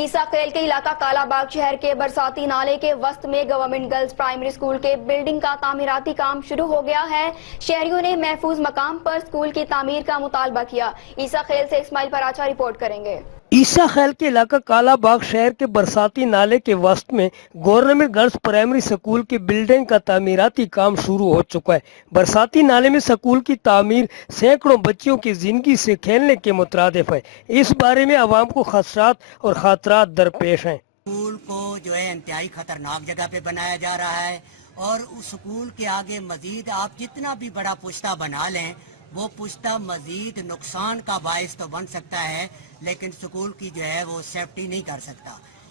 عیسی کے علاقہ کالاباغ شہر کے برساتی نالے کے وسط میں گورنمنٹ گرلز پرائمری سکول کے بلڈنگ کا تعمیراتی کام شروع ہو گیا ہے۔ شہریوں نے محفوظ مقام پر سکول کی تعمیر کا مطالبہ کیا۔ عیسی سے اسماعیل پراچا رپورٹ کریں گے۔ عیسی کے علاقہ کالاباغ شہر کے برساتی نالے کے وسط میں گورنمنٹ گرلز پرائمری سکول کی بلڈنگ کا تعمیراتی کام شروع ہو چکا ہے۔ برساتی نالے میں سکول کی تعمیر سینکڑوں بچیوں کی زندگی سے کھیلنے کے مترادف ہے۔ اس بارے میں عوام کو خدشات اور خطرات درپیش ہیں۔ سکول کو جو ہے انتہائی خطرناک جگہ پہ بنایا جا رہا ہے اور اس سکول کے آگے مزید آپ جتنا بھی بڑا پشتہ بنا لیں وہ پشتہ مزید نقصان کا باعث تو بن سکتا ہے لیکن سکول کی جو ہے وہ سیفٹی نہیں کر سکتا۔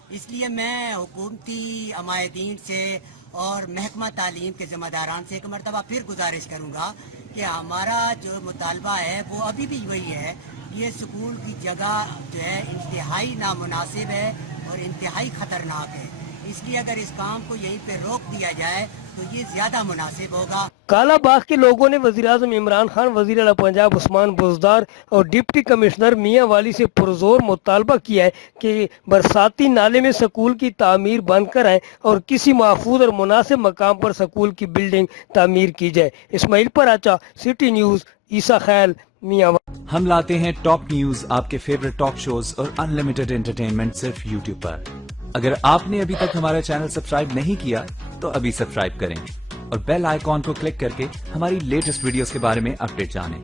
اس لیے میں حکومتی عمائدین سے اور محکمہ تعلیم کے ذمہ داران سے ایک مرتبہ پھر گزارش کروں گا کہ ہمارا جو مطالبہ ہے وہ ابھی بھی وہی ہے۔ یہ سکول کی جگہ جو ہے انتہائی نامناسب ہے اور انتہائی خطرناک ہے، اس لیے اگر اس کام کو یہیں پہ روک دیا جائے تو یہ زیادہ مناسب ہوگا۔ کالاباغ کے لوگوں نے وزیراعظم عمران خان، وزیر اعلیٰ پنجاب عثمان بزدار اور ڈپٹی کمشنر میاں والی سے پرزور مطالبہ کیا ہے کہ برساتی نالے میں سکول کی تعمیر بند کرائیں اور کسی محفوظ اور مناسب مقام پر سکول کی بلڈنگ تعمیر کی جائے۔ اسماعیل پراچا، سٹی نیوز، عیسی میاں والی۔ ہم لاتے ہیں ٹاپ نیوز، آپ کے فیورٹ ٹاک شوز اور انلمیٹڈ انٹرٹینمنٹ صرف یوٹیوب پر۔ اگر آپ نے ابھی تک ہمارا چینل سبسکرائب نہیں کیا تو ابھی سبسکرائب کریں اور بیل آئیکن کو کلک کر کے ہماری لیٹسٹ ویڈیوز کے بارے میں اپڈیٹ جانیں۔